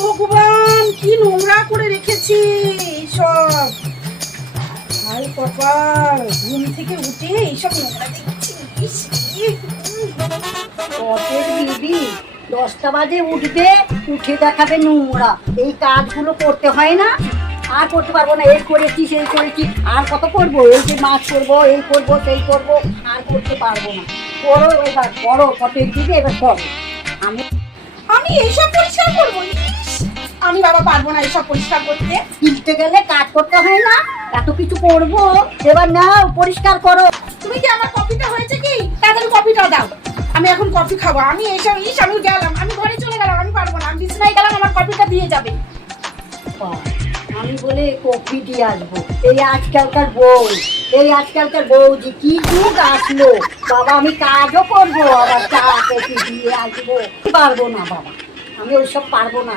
ভগবান, কি নোংরা করে রেখেছি সব। হাই কপাল, ঘুম থেকে উঠে এইসব নোংরা দেখছি। দিদি 10টা বাজে উঠবে, উঠে দেখাবে নোংরা। এই কাজগুলো করতে হয় না? আর করতে পারবো না। এই করেছি সেই করেছি, আর কত করবো? এই যে মাছ করবো, এই করবো সেই করবো, আর করতে পারবো না। করো এবার, করো কটের দিদি, এবার করো। আমি আমি এইসব পরিষ্কার করবো? আমি বাবা পারবো না এইসব পরিষ্কার করতে। কিনতে গেলে কাজ করতে হয় না? এত কিছু করবো, এবার নাও পরিষ্কার করো। তুমি কি আমার কফিটা হয়েছে কি? তাড়াতাড়ি কফিটা দাও, আমি এখন কফি খাবো। আমি এইসব আমি গেলাম, আমি ঘরে চলে গেলাম, আমি পারবো না। আমি বিছানায় গেলাম, আমার কফিটা দিয়ে যাবে। আমি বলে কফি দিয়ে আসবো? এই আজকালকার বউ যে কি যুগ আসলো বাবা। আমি কাজও করবো, আবার চা কফি দিয়ে আসবো? পারবো না বাবা, আমি ওইসব পারবো না।